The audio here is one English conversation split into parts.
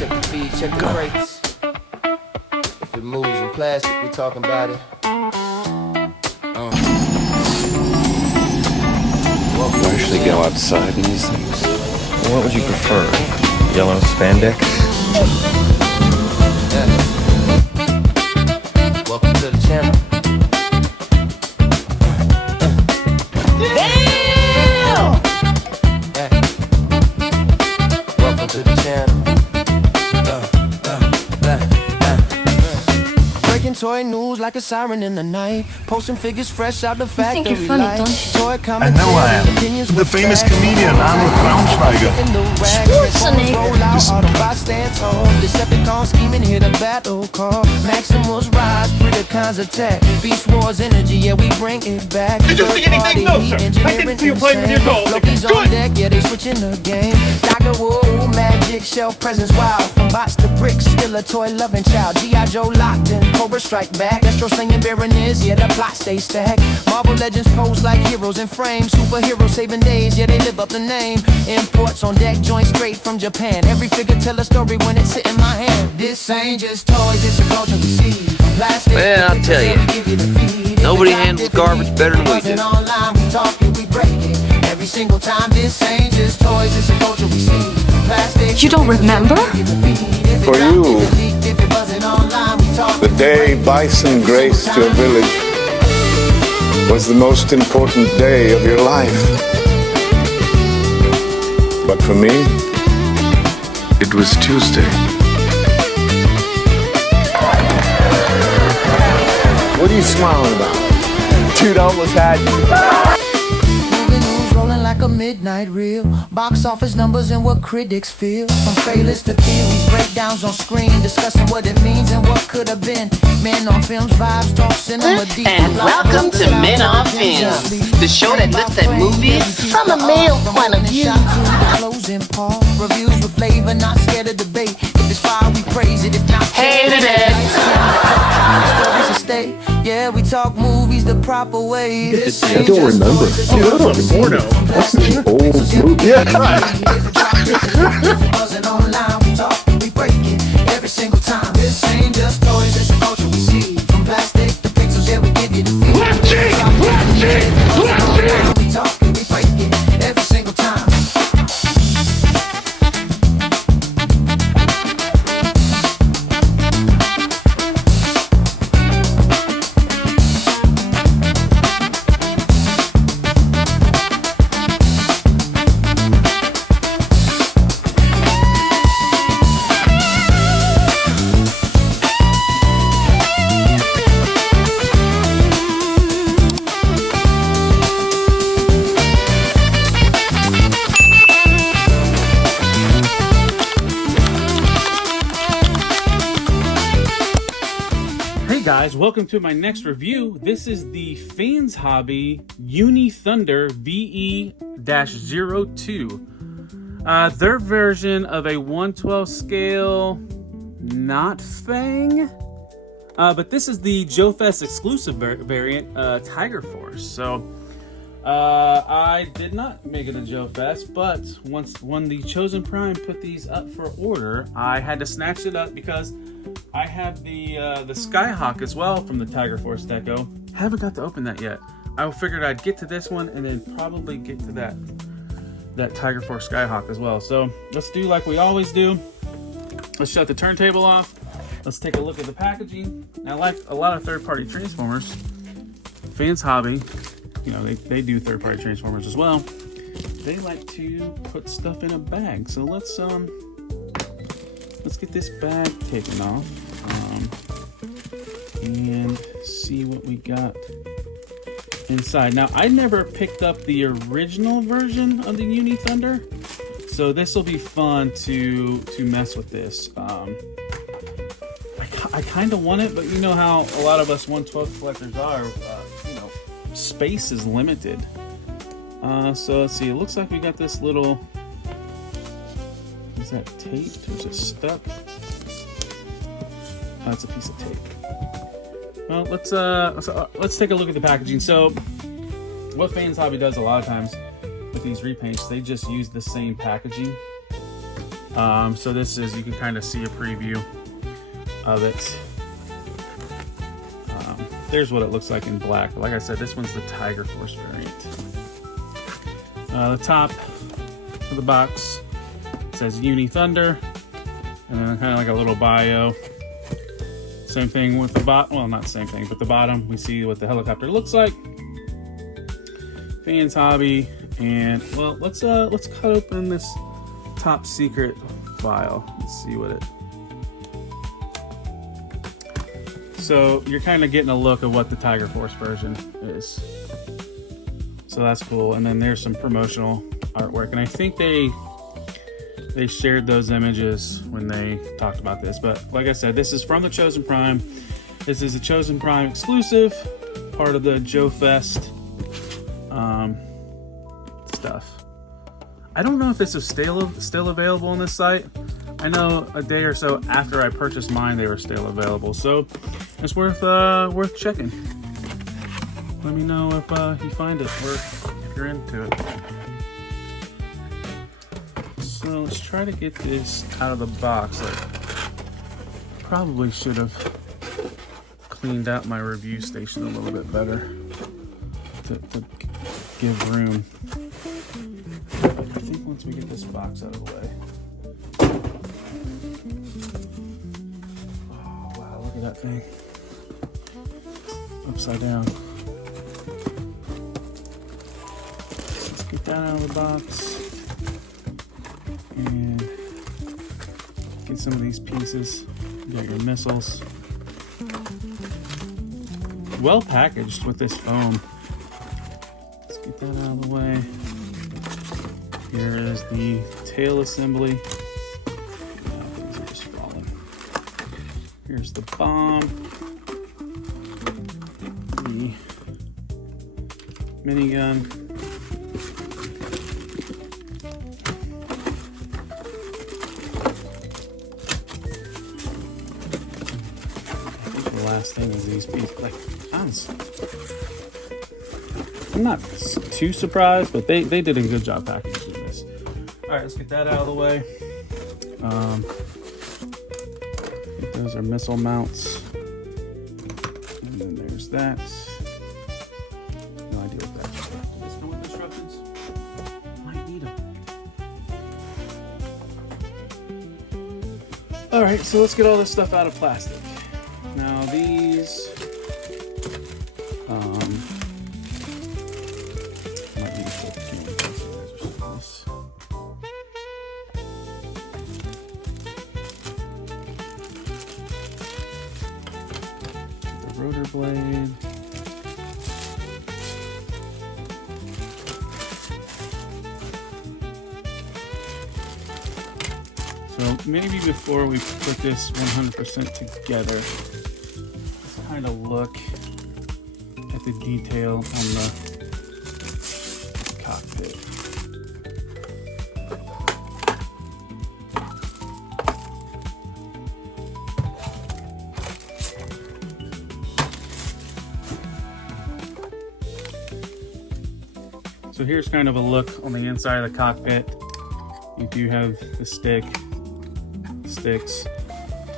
check the feed, check the brakes. If it moves in plastic, we talking about it. You actually go outside in these things? What would you prefer? Yellow spandex? Yeah. Welcome to the channel. Damn! Yeah. Welcome to the channel. Breaking toy news like a siren in the night. Posting figures fresh out the factory. think you're funny, don't you? Toy I know I am. The famous comedian Arnold Braunschweiger. Decepticon scheming, hit a battle call. Maximus rise, Predacons attack. Beast Wars energy, yeah, we bring it back. Did you see anything? No, sir. I didn't see you playing with your dolls. Loki's on deck, yeah, they switching the game. Dr. Wu, magic, shell presence wild. From bots to bricks, still a toy loving child. G.I. Joe locked in, Cobra strike back. Destro slinging Baroness, yeah, the plot stay stacked. Marvel legends pose like heroes in frame. Superheroes saving days, yeah, they live up the name. Imports on deck, joints straight from Japan. Every figure tell a story when it's hit in my hand. This ain't just toys, it's a culture we see. Plastic, well, I'll tell you, nobody handles garbage better than we do. Online, we talk it, we break it. Every single time, this ain't just toys, it's a culture we see. Plastic, You don't remember? For you, the day bison graced your village was the most important day of your life. But for me, it was Tuesday. What are you smiling about? Dude, I almost had you. Moving news rolling like a midnight reel. Box office numbers and what critics feel. From failures to kills, breakdowns on screen, discussing what it means and what could have been. Men on films, vibes, talk cinema deep. And welcome to Men on Films, the show that looks at movies from a male point of view. Closing part, reviews with flavor, not scared of debate. If it's fire, we praise it. If not, Hated it. stories to stay. Yeah, we talk movies the proper way. This I don't remember. Dude, that's like a porno. That's such an old movie. Yeah. Buzzing online, we talk, we break it every single time. This ain't just toys, it's a culture we see. From plastic to pixels, yeah, we give you the feel. We talk, we break it every single time. Guys, welcome to my next review. This is the Fans Hobby Uni Thunder VE-02. Their version of a 1/12 scale not thing. But this is the JoeFest exclusive variant, Tiger Force. So I did not make it a JoeFest, but when the Chosen Prime put these up for order, I had to snatch it up because I have the Skyhawk as well from the Tiger Force deco. Haven't got to open that yet. I figured I'd get to this one and then probably get to that Tiger Force Skyhawk as well. So let's do like we always do. Let's shut the turntable off. Let's take a look at the packaging. Now, like a lot of third-party Transformers, Fans Hobby, you know, they do third-party Transformers as well. They like to put stuff in a bag. So let's get this bag taken off and see what we got inside. Now, I never picked up the original version of the Uni Thunder, so this will be fun to mess with this. I kind of want it, but you know how a lot of us 1/12 collectors are. You know, space is limited. So let's see. It looks like we got this little. Is that taped or is it stuck? Oh, it's a piece of tape. Well, let's take a look at the packaging. So, what Fans Hobby does a lot of times with these repaints, they just use the same packaging So this is, you can kind of see a preview of it. There's what it looks like in black. But like I said, this one's the Tiger Force variant. The top of the box says Uni Thunder, and then kind of like a little bio. Same thing with the bottom. Well, not the same thing, but the bottom we see what the helicopter looks like. Fans Hobby, and well, let's cut open this top secret file. Let's see what it. So you're kind of getting a look of what the Tiger Force version is. So that's cool. And then there's some promotional artwork, and I think they shared those images when they talked about this. But like I said, this is from the Chosen Prime. This is a Chosen Prime exclusive, part of the JoeFest stuff. I don't know if this is still available on this site. I know a day or so after I purchased mine, they were still available. So it's worth checking. Let me know if you find it or if you're into it. So let's try to get this out of the box. I probably should have cleaned out my review station a little bit better to give room. I think once we get this box out of the way. Oh wow, look at that thing. Upside down. Let's get that out of the box. And get some of these pieces. You got your missiles. Well packaged with this foam. Let's get that out of the way. Here is the tail assembly. Now things are just falling. Here's the bomb. The minigun. Last thing is these pieces. Like, I'm not too surprised, but they did a good job packaging this. All right, let's get that out of the way. Those are missile mounts, and then there's that. No idea what that's for. Does this come with instructions? Might need them. All right, so let's get all this stuff out of plastic. Now these might need to put the camera closer. The rotor blade. So maybe before we put this 100% together, let's kind of look at the detail on the cockpit. So here's kind of a look on the inside of the cockpit. You do have the sticks.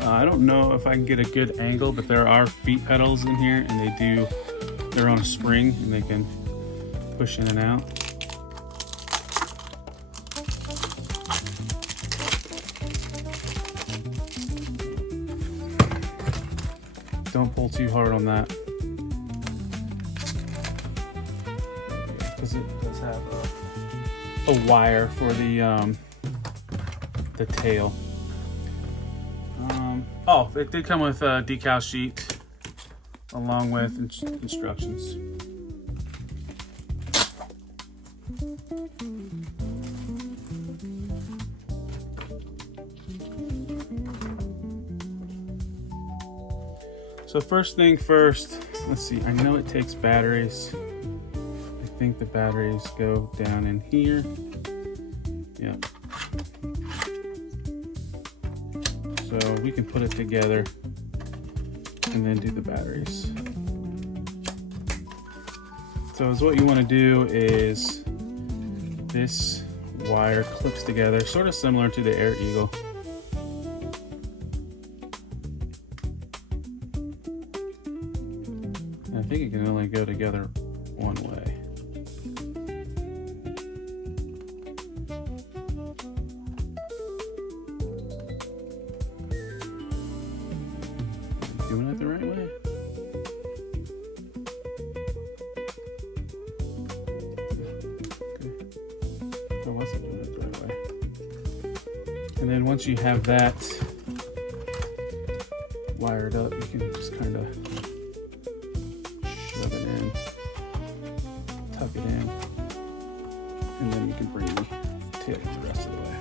I don't know if I can get a good angle, but there are feet pedals in here, and they're on a spring, and they can push in and out. Don't pull too hard on that, because it does have a wire for the tail. Oh, it did come with a decal sheet along with instructions. So first thing first, let's see, I know it takes batteries. I think the batteries go down in here. Yep. So we can put it together and then do the batteries. So what you want to do is this wire clips together, sort of similar to the Air Eagle. And I think it can only go together one way. Doing it the right way? I wasn't doing it the right way. And then once you have that wired up, you can just kind of shove it in, tuck it in, and then you can bring the tail the rest of the way.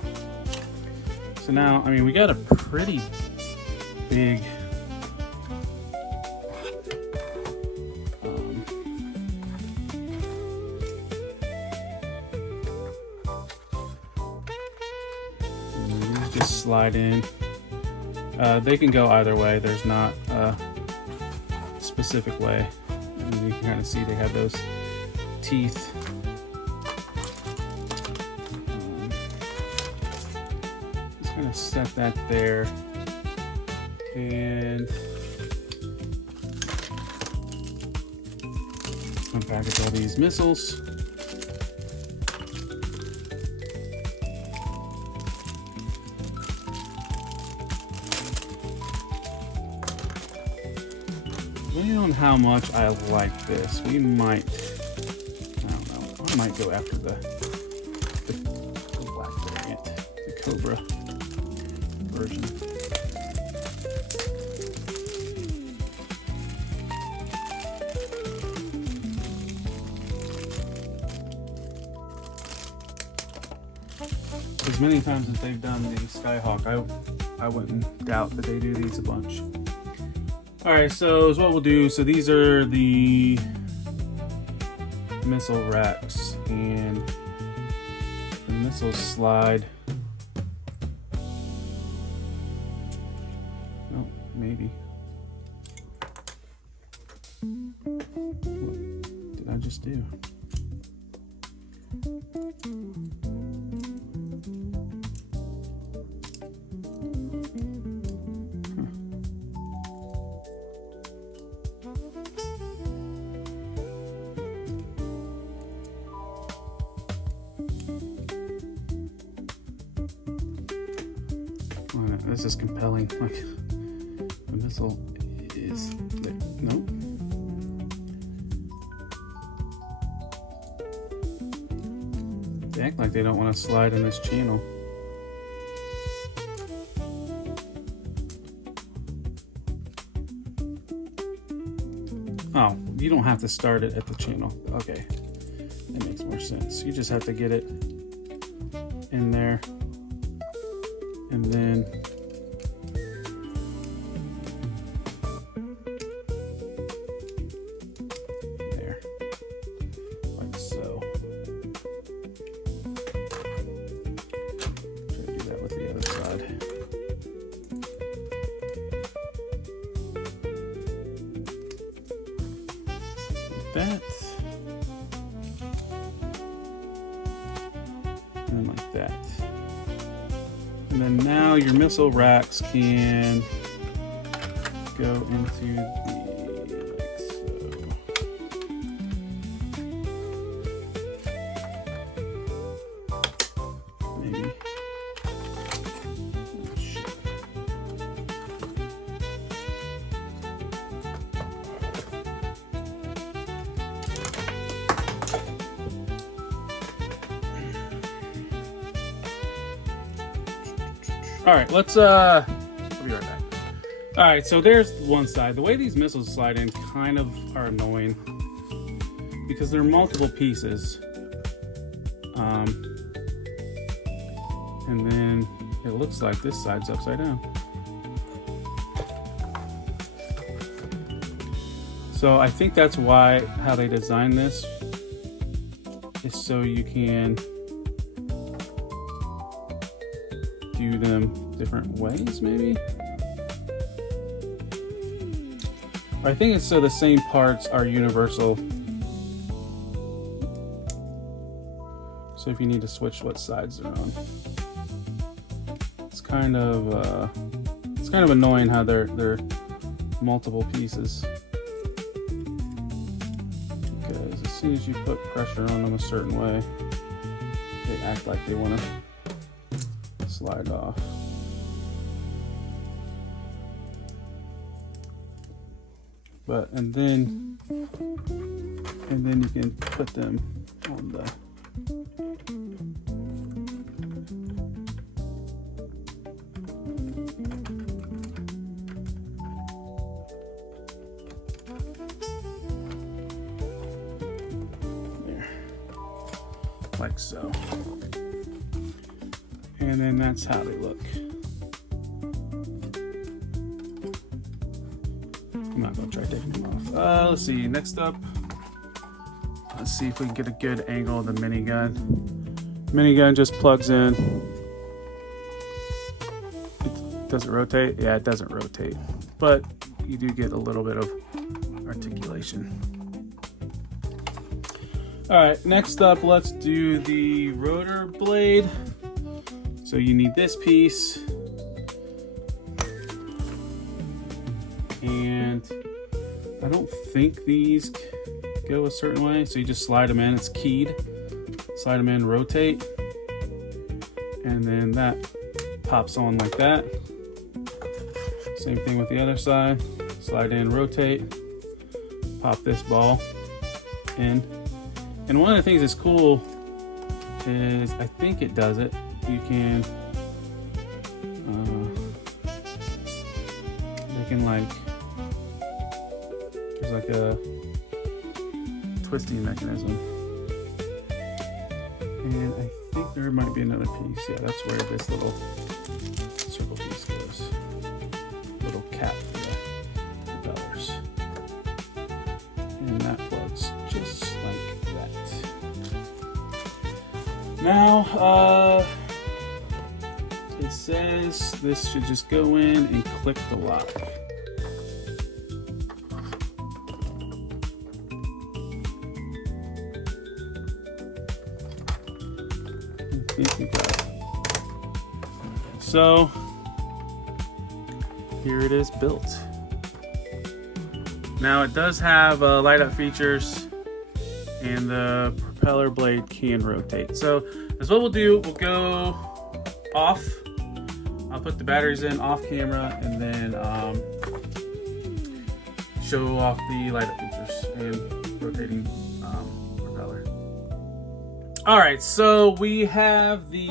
So now, I mean, we got a pretty big just slide in. They can go either way. There's not a specific way. And you can kind of see they have those teeth. Just kind of set that there. And unpackage all these missiles. Depending on how much I like this, we might, I don't know, I might go after the black variant, the Cobra version. As many times as they've done the Skyhawk, I wouldn't doubt that they do these a bunch. Alright, so is what we'll do. So these are the missile racks, and the missiles slide. Oh, maybe. What did I just do? This is compelling. Like, the missile is there. Nope. They act like they don't want to slide in this channel. Oh, you don't have to start it at the channel. Okay, that makes more sense. You just have to get it in there, and then there, like so. Try to do that with the other side. Like that. And then like that. And then now your missile racks can go into the, like so. Maybe. Oh, shit. All right, let's I'll be right back. All right, so there's one side. The way these missiles slide in kind of are annoying because there are multiple pieces. And then it looks like this side's upside down. So I think that's why, how they designed this is so you can do them different ways, maybe. I think it's so the same parts are universal. So if you need to switch what sides they're on. It's kind of annoying how they're multiple pieces. Because as soon as you put pressure on them a certain way, they act like they want to slide off. And then you can put them on the there, like so. And then that's how they look. I'm not gonna try taking them off. Let's see, next up, let's see if we can get a good angle of the minigun. Minigun just plugs in. Does it rotate? Yeah, it doesn't rotate, but you do get a little bit of articulation. All right, next up, let's do the rotor blade. So you need this piece. And I don't think these go a certain way, so you just slide them in. It's keyed. Slide them in, rotate, and then that pops on like that. Same thing with the other side. Slide in, rotate, pop this ball in. And one of the things that's cool is, I think it does it, you can they can like, there's like a twisting mechanism, and I think there might be another piece. Yeah, that's where this little circle piece goes. Little cap for the propellers, and that plugs just like that. Now, it says this should just go in and click the lock. I think we got it. So here it is built. Now it does have light up features, and the propeller blade can rotate. So that's what we'll do. We'll go off. I'll put the batteries in off camera, and then show off the light up features and rotating propeller. All right, so we have the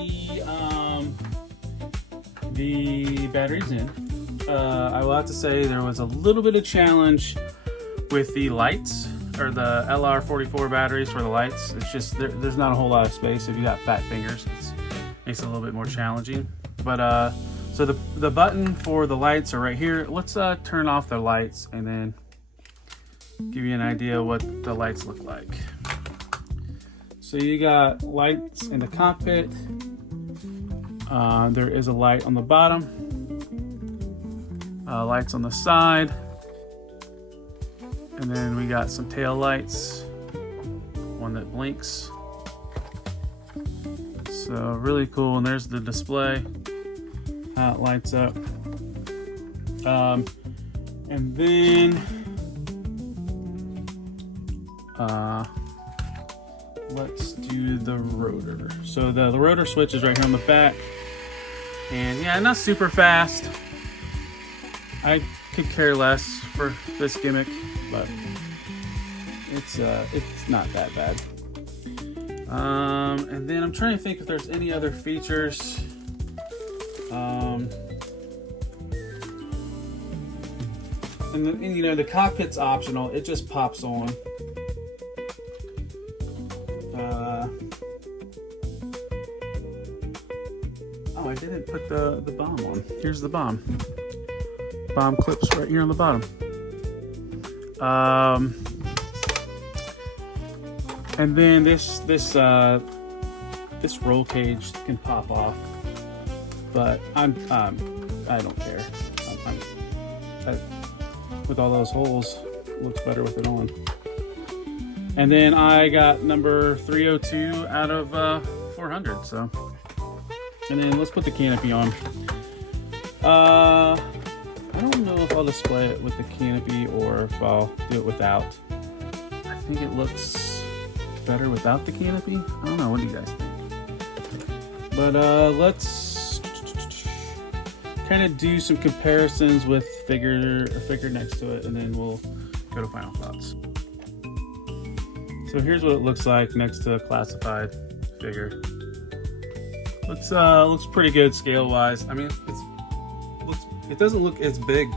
batteries in. I will have to say there was a little bit of challenge with the lights, or the LR44 batteries for the lights. It's just there's not a whole lot of space. If you got fat fingers, it makes it a little bit more challenging. But so the button for the lights are right here. Let's turn off the lights and then give you an idea what the lights look like. So you got lights in the cockpit. There is a light on the bottom. Lights on the side. And then we got some tail lights. One that blinks. So really cool. And there's the display. How it lights up. And then let's do the rotor. So the rotor switch is right here on the back. And yeah, not super fast. I could care less for this gimmick, but it's not that bad. And then I'm trying to think if there's any other features. And you know, the cockpit's optional. It just pops on. Oh, I didn't put the bomb on. Here's the bomb. Bomb clips right here on the bottom. And then this roll cage can pop off, but I don't care. With all those holes, it looks better with it on. And then I got number 302 out of 2400. So, and then let's put the canopy on. I don't know if I'll display it with the canopy or if I'll do it without. I think it looks better without the canopy. I don't know. What do you guys think? But let's kind of do some comparisons with figure next to it, and then we'll go to final thoughts. So here's what it looks like next to a classified figure. Looks pretty good scale wise. I mean, it doesn't look as big.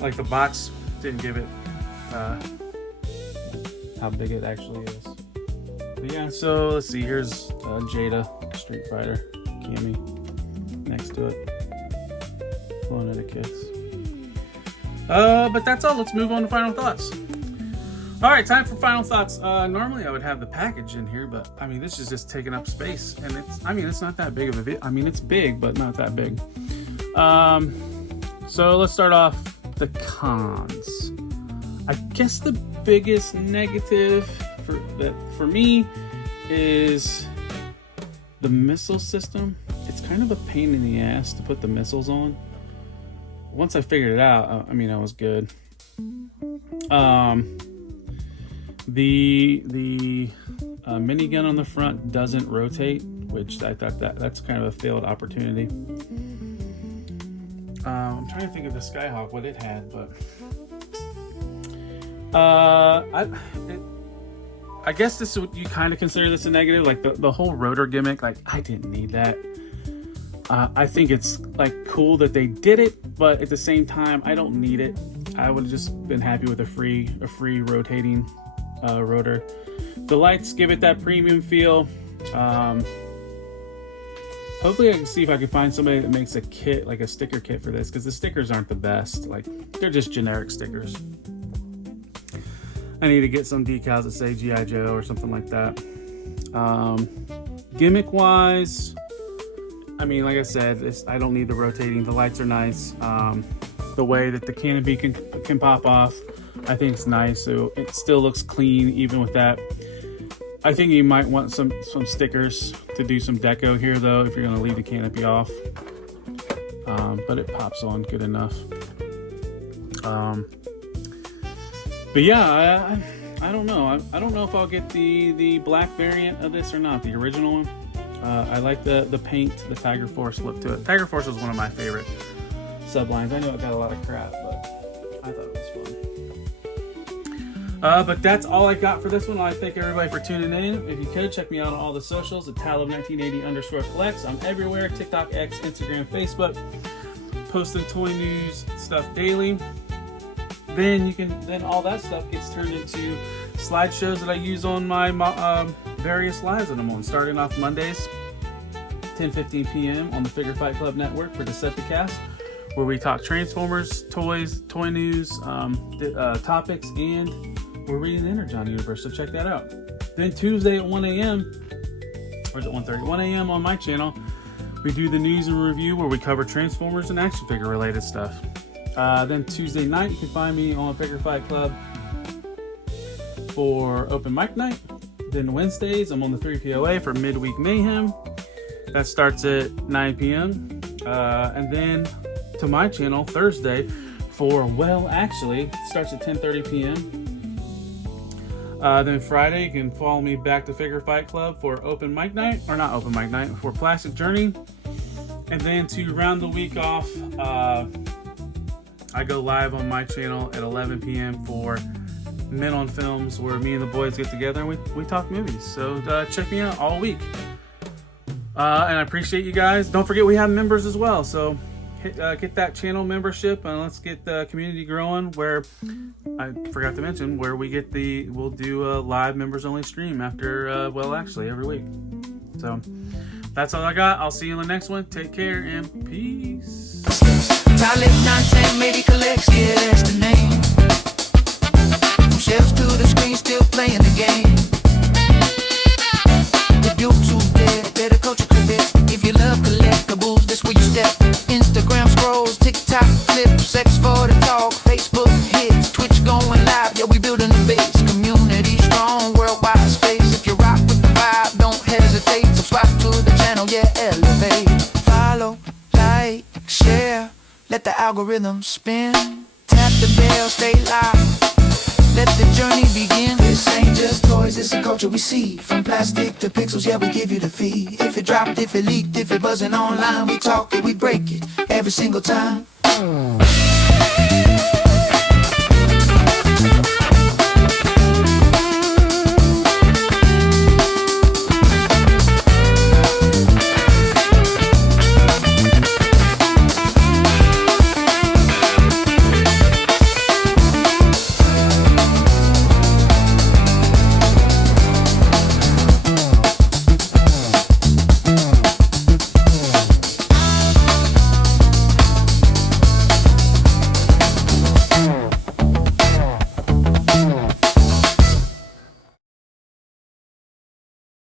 Like the box didn't give it how big it actually is. But yeah, so let's see. Here's Jada Street Fighter Cammy next to it, blowing at a kiss. But that's all. Let's move on to final thoughts. All right, time for final thoughts. Normally I would have the package in here, but I mean, this is just taking up space, and it's not that big of a I mean, it's big, but not that big. So let's start off the cons. I guess the biggest negative for me is the missile system. It's kind of a pain in the ass to put the missiles on. Once I figured it out, I mean, I was good. The minigun on the front doesn't rotate, which I thought that's kind of a failed opportunity. I'm trying to think of the Skyhawk, what it had, but I guess this would, you kind of consider this a negative, like the whole rotor gimmick. Like, I didn't need that. I think it's like cool that they did it, but at the same time, I don't need it. I would have just been happy with a free rotating rotor. The lights give it that premium feel. Hopefully I can see if I can find somebody that makes a kit, like a sticker kit for this, because the stickers aren't the best. Like, they're just generic stickers. I need to get some decals that say G.I. Joe or something like that. Gimmick wise, I mean, like I said, I don't need the rotating. The lights are nice. The way that the canopy can pop off, I think it's nice. So it still looks clean even with that. I think you might want some stickers to do some deco here though, if you're gonna leave the canopy off. But it pops on good enough. But yeah, I don't know. I don't know if I'll get the black variant of this or not, the original one. I like the paint, the Tiger Force look to it. Tiger Force was one of my favorite sublines. I know it got a lot of crap, but I thought it was fun. But that's all I got for this one. I thank everybody for tuning in. If you could, check me out on all the socials at Talib1980_collects. I'm everywhere: TikTok, X, Instagram, Facebook. Posting toy news stuff daily. Then all that stuff gets turned into slideshows that I use on my various lives that I'm on. Starting off Mondays, 10:15 p.m. on the Figure Fight Club Network for Decepticast, where we talk Transformers, toys, toy news, topics, and we're reading the Energon universe, so check that out. Then Tuesday at 1 a.m., or is it 1:30? 1 a.m. on my channel, we do the news and review where we cover Transformers and action figure related stuff. Then Tuesday night, you can find me on Figure Fight Club for open mic night. Then Wednesdays, I'm on the 3POA for midweek mayhem. That starts at 9 p.m. And then to my channel Thursday for actually starts at 10:30 p.m. Then Friday, you can follow me back to Figure Fight Club for open mic night, or not open mic night, for Plastic Journey. And then to round the week off, I go live on my channel at 11 p.m. for Men on Films, where me and the boys get together and we talk movies. So check me out all week. And I appreciate you guys. Don't forget we have members as well. So get that channel membership and let's get the community growing. Where I forgot to mention, where we'll do a live members only stream after every week. So that's all I got. I'll see you in the next one. Take care and peace. Talib 1980 collects, yeah, that's the name. From shelves to the screen, still playing the game. If you're too dead, better coach your career. If you love collectibles, this where you step. Instagram scrolls, TikTok clips, X for the talk, Facebook hits, Twitch going live. Yeah, we building the base. Community strong, worldwide space. If you rock with the vibe, Let the algorithm spin. Tap the bell, stay live. Let the journey begin. This ain't just toys, it's a culture we see. From plastic to pixels, yeah, we give you the fee. If it dropped, if it leaked, if it buzzing online, we talk it, we break it every single time.